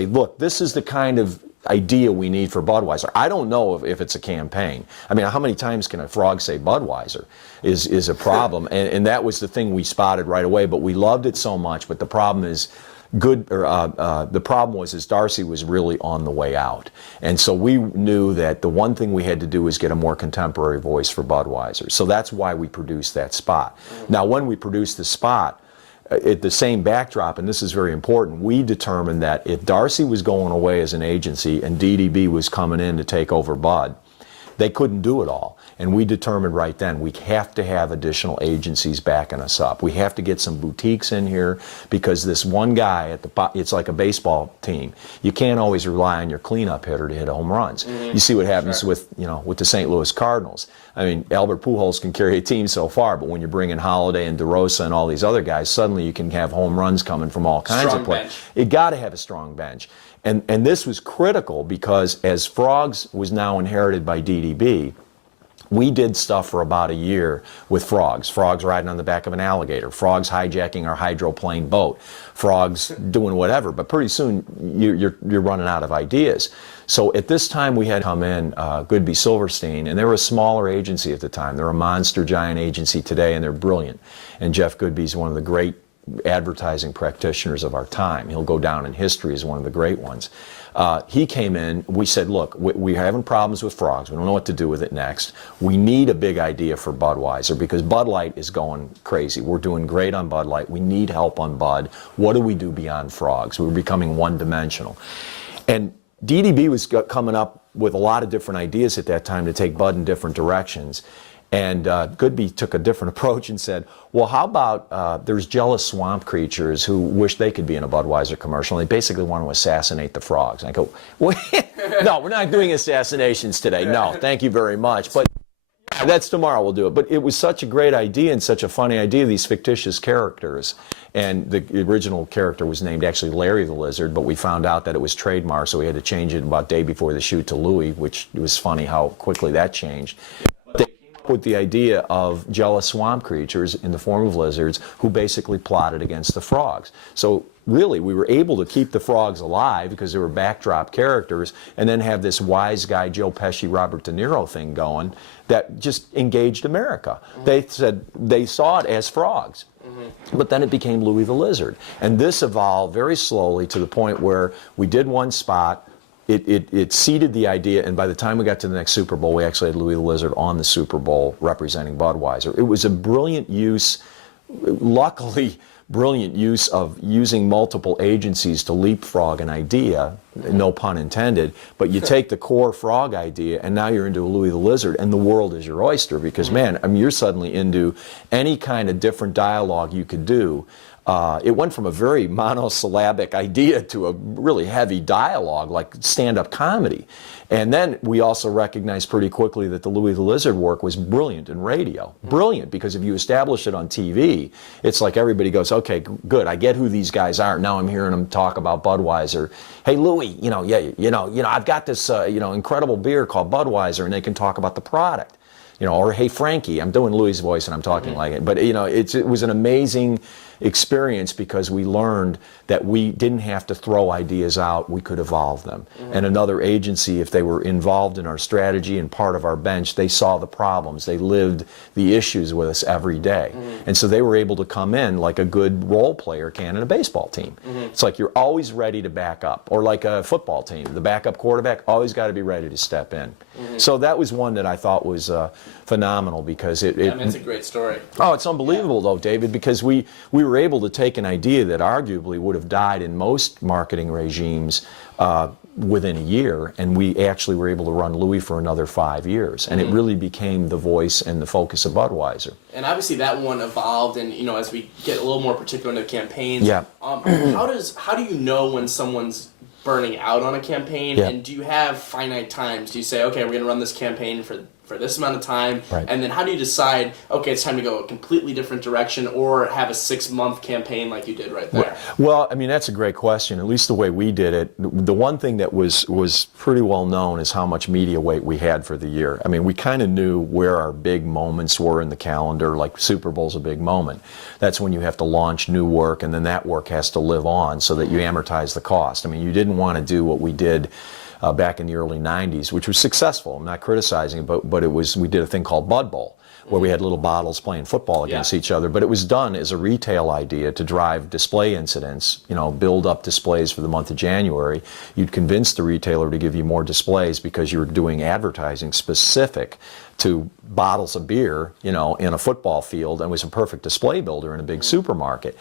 say, look, this is the kind of idea we need for Budweiser. I don't know if it's a campaign. I mean, how many times can a frog say Budweiser is a problem? And that was the thing we spotted right away, but we loved it so much. But the problem is, the problem was Darcy was really on the way out. And so we knew that the one thing we had to do was get a more contemporary voice for Budweiser. So that's why we produced that spot. Now, when we produced the spot, at the same backdrop, and this is very important, we determined that if Darcy was going away as an agency and DDB was coming in to take over Bud, they couldn't do it all. And we determined right then we have to have additional agencies backing us up. We have to get some boutiques in here because this one guy at the it's like a baseball team. You can't always rely on your cleanup hitter to hit home runs. You see what happens with the St. Louis Cardinals. I mean, Albert Pujols can carry a team so far, but when you bring in Holiday and DeRosa and all these other guys, suddenly you can have home runs coming from all kinds of places. You got to have a strong bench. And this was critical because as Frogs was now inherited by DDB, we did stuff for about a year with Frogs. Frogs riding on the back of an alligator. Frogs hijacking our hydroplane boat. Frogs doing whatever. But pretty soon you're running out of ideas. So at this time we had come in Goodby Silverstein, and they were a smaller agency at the time. They're a monster giant agency today, and they're brilliant. And Jeff Goodby's one of the great advertising practitioners of our time. He'll go down in history as one of the great ones. He came in, we said, look, we're having problems with Frogs. We don't know what to do with it next. We need a big idea for Budweiser because Bud Light is going crazy. We're doing great on Bud Light. We need help on Bud. What do we do beyond Frogs? We're becoming one-dimensional. And DDB was coming up with a lot of different ideas at that time to take Bud in different directions. And Goodby took a different approach and said, well, how about there's jealous swamp creatures who wish they could be in a Budweiser commercial, and they basically want to assassinate the frogs. And I go, well, no, we're not doing assassinations today. No, thank you very much. But that's tomorrow, we'll do it. But it was such a great idea and such a funny idea, these fictitious characters. And the original character was named actually Larry the Lizard, but we found out that it was trademarked, so we had to change it about a day before the shoot to Louis, which was funny how quickly that changed. With the idea of jealous swamp creatures in the form of lizards who basically plotted against the frogs. So really, we were able to keep the frogs alive because they were backdrop characters, and then have this wise guy Joe Pesci, Robert De Niro thing going that just engaged America. They said they saw it as frogs. But then it became Louis the Lizard. And this evolved very slowly to the point where we did one spot. It seeded the idea, and by the time we got to the next Super Bowl, we actually had Louis the Lizard on the Super Bowl representing Budweiser. It was a brilliant use, luckily brilliant use of using multiple agencies to leapfrog an idea, no pun intended, but you take the core frog idea and now you're into a Louis the Lizard and the world is your oyster because, man, I mean, you're suddenly into any kind of different dialogue you could do. It went from a very monosyllabic idea to a really heavy dialogue, like stand-up comedy. And then we also recognized pretty quickly that the Louis the Lizard work was brilliant in radio. Brilliant, because if you establish it on TV, it's like everybody goes, okay, good, I get who these guys are. Now I'm hearing them talk about Budweiser. Hey, Louis, I've got this, incredible beer called Budweiser, and they can talk about the product. Or hey, Frankie, I'm doing Louis' voice and I'm talking like it. But, it was an amazing experience because we learned that we didn't have to throw ideas out, we could evolve them. And another agency, if they were involved in our strategy and part of our bench, they saw the problems, they lived the issues with us every day. And so they were able to come in like a good role player can in a baseball team. It's like you're always ready to back up, or like a football team, the backup quarterback always got to be ready to step in. So that was one that I thought was phenomenal because it's a great story. Oh, it's unbelievable though, David, because we were able to take an idea that arguably would have died in most marketing regimes within a year, and we actually were able to run Louis for another 5 years, and it really became the voice and the focus of Budweiser. And obviously that one evolved, and as we get a little more particular into campaigns, how do you know when someone's burning out on a campaign, and do you have finite times? Do you say, okay, we're going to run this campaign for for this amount of time, Right. and then how do you decide, okay, it's time to go a completely different direction, or have a 6-month campaign like you did right there? Well, I mean, that's a great question. At least the way we did it, the one thing that was pretty well known is how much media weight we had for the year. I mean, we kind of knew where our big moments were in the calendar, like Super Bowl's a big moment. That's when you have to launch new work, and then that work has to live on so that you amortize the cost. I mean, you didn't want to do what we did back in the early 90s, which was successful. I'm not criticizing it, but it was, we did a thing called Bud Bowl, where we had little bottles playing football against each other. But it was done as a retail idea to drive display incidents, you know, build up displays for the month of January. You'd convince the retailer to give you more displays because you were doing advertising specific to bottles of beer, you know, in a football field, and was a perfect display builder in a big supermarket.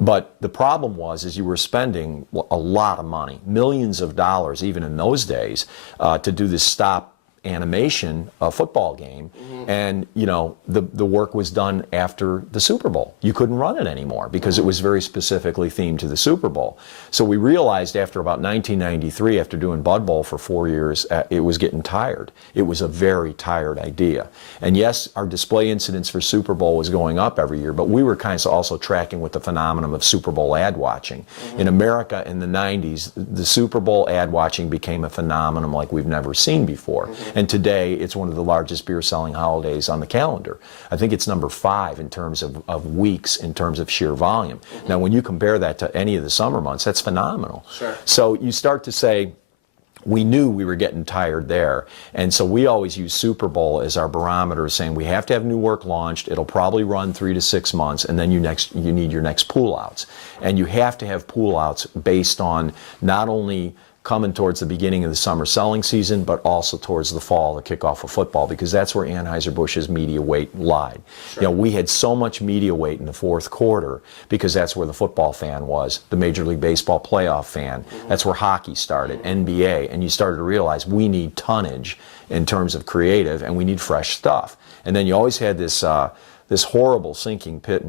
But the problem was, is you were spending a lot of money, millions of dollars, even in those days, to do this stop animation football game, and you know the work was done after the Super Bowl. You couldn't run it anymore because it was very specifically themed to the Super Bowl. So we realized after about 1993, after doing Bud Bowl for 4 years, it was getting tired. It was a very tired idea. And yes, our display incidence for Super Bowl was going up every year, but we were kind of also tracking with the phenomenon of Super Bowl ad watching. In America in the 90s, the Super Bowl ad watching became a phenomenon like we've never seen before. And today, it's one of the largest beer-selling holidays on the calendar. I think it's number 5 in terms of weeks, in terms of sheer volume. Now, when you compare that to any of the summer months, that's phenomenal. Sure. So you start to say, we knew we were getting tired there. And so we always use Super Bowl as our barometer, saying we have to have new work launched. It'll probably run 3 to 6 months, and then you need your next pool outs. And you have to have pool outs based on not only coming towards the beginning of the summer selling season, but also towards the fall, the kickoff of football, because that's where Anheuser Busch's media weight lied. Sure. You know, we had so much media weight in the fourth quarter because that's where the football fan was, the Major League Baseball playoff fan. That's where hockey started, NBA, and you started to realize we need tonnage in terms of creative, and we need fresh stuff. And then you always had this this horrible sinking pit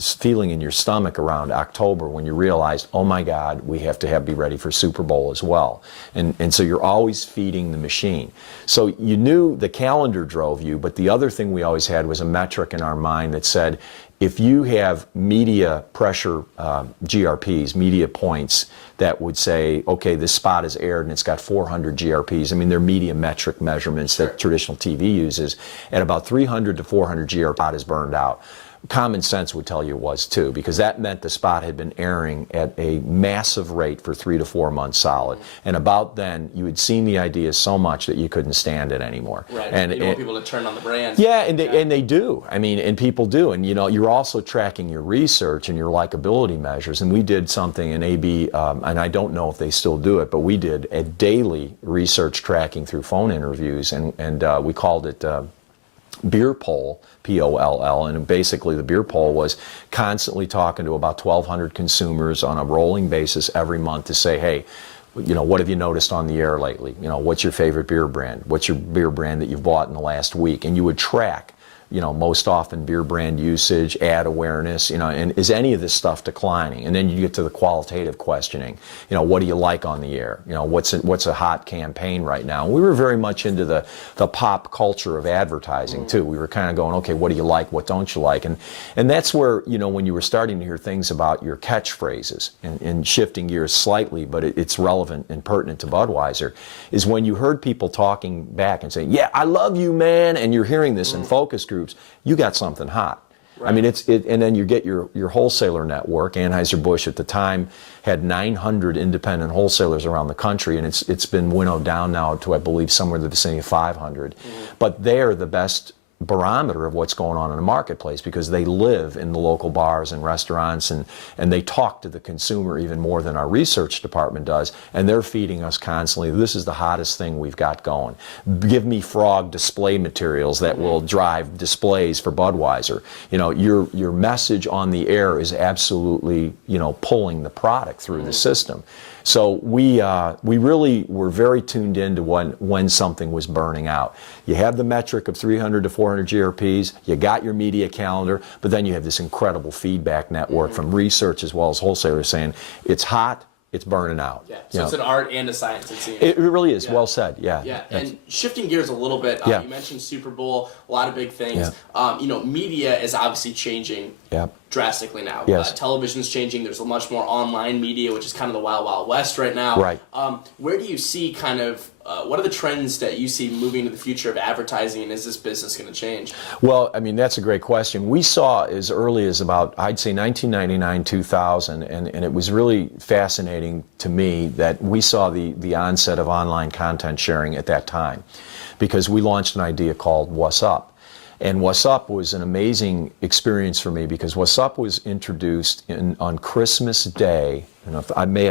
feeling in your stomach around October when you realized, oh my God, we have to be ready for Super Bowl as well. And so you're always feeding the machine. So you knew the calendar drove you, but the other thing we always had was a metric in our mind that said, if you have media pressure GRPs, media points that would say, okay, this spot is aired and it's got 400 GRPs. I mean, they're media metric measurements that traditional TV uses. At about 300 to 400 GRP is burned out. Common sense would tell you it was too, because that meant the spot had been airing at a massive rate for 3 to 4 months solid. And about then, you had seen the idea so much that you couldn't stand it anymore. Right. And you want people to turn on the brand. Yeah, and they do. I mean, and people do. And you know, you're also tracking your research and your likability measures. And we did something in AB, and I don't know if they still do it, but we did a daily research tracking through phone interviews, and we called it Beer Poll, P-O-L-L, and basically the beer poll was constantly talking to about 1,200 consumers on a rolling basis every month to say, hey, you know, what have you noticed on the air lately? You know, what's your favorite beer brand? What's your beer brand that you've bought in the last week? And you would track, you know, most often beer brand usage, ad awareness, you know, and is any of this stuff declining? And then you get to the qualitative questioning. You know, what do you like on the air? You know, what's a hot campaign right now? And we were very much into the pop culture of advertising too. We were kind of going, okay, what do you like? What don't you like? And that's where, you know, when you were starting to hear things about your catchphrases and shifting gears slightly, but it's relevant and pertinent to Budweiser, is when you heard people talking back and saying, yeah, I love you, man, and you're hearing this in focus groups, you got something hot. Right. I mean, and then you get your wholesaler network. Anheuser Busch at the time had 900 independent wholesalers around the country, and it's been winnowed down now to, I believe, somewhere in the vicinity of 500. But they're the best barometer of what's going on in the marketplace because they live in the local bars and restaurants, and they talk to the consumer even more than our research department does, and they're feeding us constantly, this is the hottest thing we've got going. Give me frog display materials that will drive displays for Budweiser. You know, your message on the air is absolutely, you know, pulling the product through the system. So we really were very tuned into when something was burning out. You have the metric of 300 to 400 GRPs, you got your media calendar, but then you have this incredible feedback network from research as well as wholesalers saying, it's hot, it's burning out. Yeah, You so know. it's an art and a science, it seems. It really is. Yeah. Well said. Yeah. Yeah, That's- and shifting gears a little bit, Yeah. you mentioned Super Bowl, a lot of big things. Media is obviously changing yeah. drastically now. Yes. Television's changing. There's much more online media, which is kind of the wild, wild west right now. Right. Where do you see what are the trends that you see moving to the future of advertising, and is this business going to change? Well, I mean, that's a great question. We saw as early as about, I'd say 1999, 2000, and it was really fascinating to me that we saw the onset of online content sharing at that time, because we launched an idea called What's Up. And What's Up was an amazing experience for me, because What's Up was introduced on Christmas Day. I may have